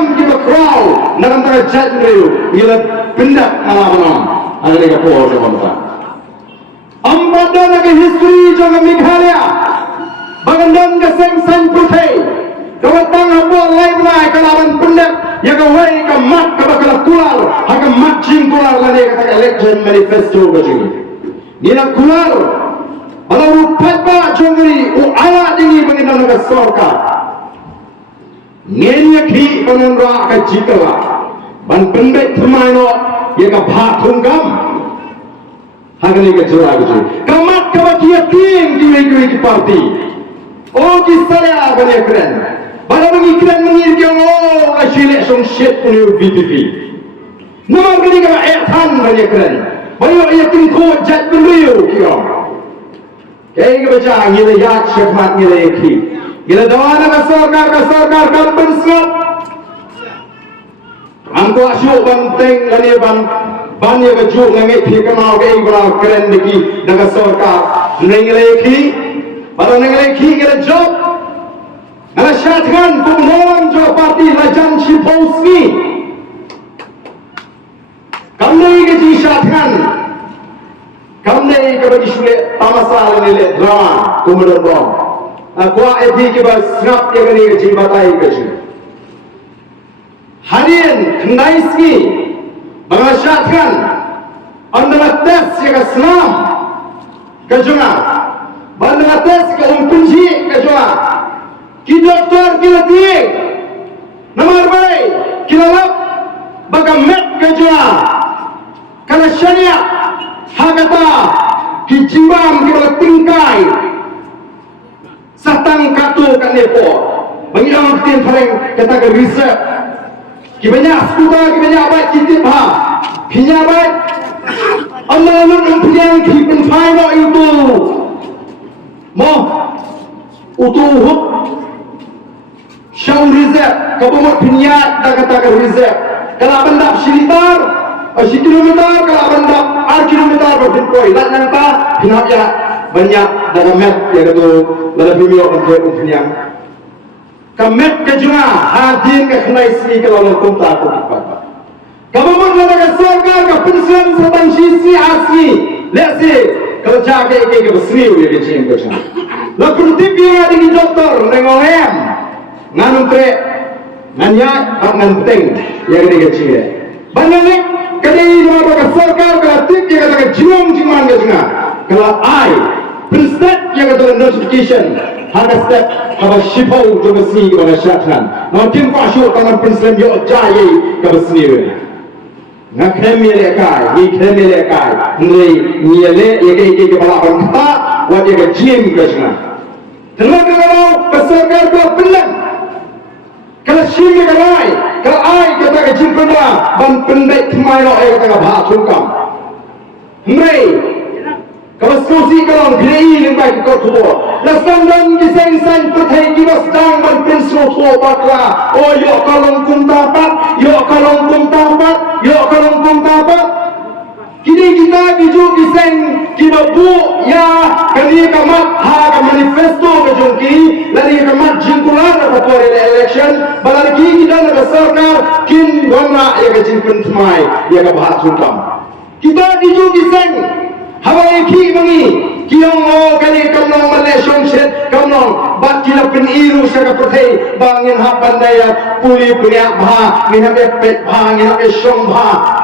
Macam kita crowd nak antara jat dulu, ia pindah malam-malam. Ada lagi apa orang bangsa. Ambada lagi history jangan Meghalaya. Bagandan ke seng putih. Kawatang apa lain kalawan pindah. Ya kawai ke mat ke bakal kular, hak mat jing kular lagi kata election manifesto begini. Dia kular. Kalau rupat ba jongri ala dini mengenal ke sorka. Ngenya ki penonra ke jikala. Ban pendek termaino ya ke bhatungam. Hagani ke jura gitu. Kamat ke bakia ting di parti. Oh kisah banyak keren. Pada mengikiran mengirkan oh asyik song shit punya VPP. Nama kini kena etan banyak keren. Banyak ia tingkau jat beliau kira. Kaya baca ngila yat syakmat ngila yaki. Ngila dawana ka sarkar kampen snap. Angko asyuk banteng lani ban ya bajuk ngangit hika mau kaya ibra keren diki daga sarkar. Ngila yaki. Pada ngila yaki ngila job. Ngila syatkan pengumuman jo parti lajan Shipowski. Kamne gaji syatkan. Kamne ke bagi sulit tamasal nilai drama kemudian bom. Kuah eti ke bas ngap ya kini ke jimbatai ke sini. Harian kendaiski mengasyatkan anda tes ya ke senam ke junga. Anda tes ke umpunji ke junga. Ki doktor kita tiik. Nomor baik kita lap bagamet ke junga. Karena syariat Hagata hijibam kita tingkai satang katu kan depo bagi orang tin paling kata ke riset kibanya skuta kibanya baik kitip ha pinya baik Allah punya kipen final itu mo utuh syau riset kabumot pinya kata ke riset kalau benda silitar 10 kilometer kalau benda 4 kilometer berpinpoi dan nanti pinap ya banyak dalam met ya itu lalu bimio untuk umpiang kamet ke junga hadir ke kenai si kalau mengkumta aku kipat kamu mengenai ke sarkar ke pensiun setang sisi asli lihat sih kerja ke bersih ya di sini kerja lalu tipi ada di dokter nengolem nganum trek nanya ngan penting ya di kecil banyak nih kali ini apa sarkar kalau tip dia kata jiwang jiman ke junga kalau I step yang kata notification harga step kalau Shipau juga sini kepada syatran mungkin kau asyuk kalau prinsip yo jaya kepada sini nak kemile kai ni kemile kai ni niale ye ke kepala orang kita wajib ke jim ke junga terlalu kalau sarkar kau belang kalau sini kalai kalau ai kata ke jim pernah ban pendek kemai lo kata ke bhatungam Mei kalau susi kalau gini yang baik kau tuh, lasan dan kisah pertai kita sedang berpinsu tuh bakla. Oh yo kalau kum tapat, Kini kita biju kisah kita bu ya kali kamat ha manifesto kejongki, lari kamat jingkulan atau election, balaki kita nak sarkar kin warna ya kejingkun semai ya kabah sungkam. Kita biju kisah Hawai ki mangi kiong o kali kamnong Malaysian set kamnong bat kila peniru sa kapatay bangin hapan daya puli punya bha ngin hape pet bha ngin hape syong bha